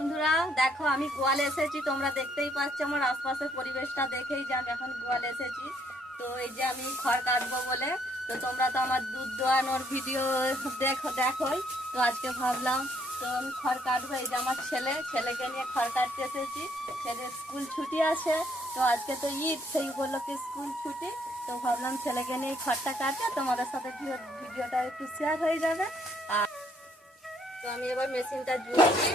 বন্ধুরা দেখো আমি গোয়ালে এসেছি, তোমরা দেখতেই পাচ্ছ আমার আশপাশের পরিবেশটা দেখেই যে আমি এখন গোয়ালে এসেছি। তো এই যে আমি খড় কাটবো বলে, তো তোমরা তো আমার দুধ দোয়ানোর ভিডিও দেখোই। তো আজকে ভাবলাম তো আমি খড় কাটবো। এই যে আমার ছেলেকে নিয়ে খড় কাটতে এসেছি। ছেলের স্কুল ছুটি আছে, তো আজকে তো ঈদ, সেই উপলক্ষে স্কুল ছুটি। তো ভাবলাম ছেলেকে নিয়ে খড়টা কাটে তোমাদের সাথে ভিডিওটা একটু শেয়ার হয়ে যাবে। তো আমি এবার মেশিনটা জুড়ছি।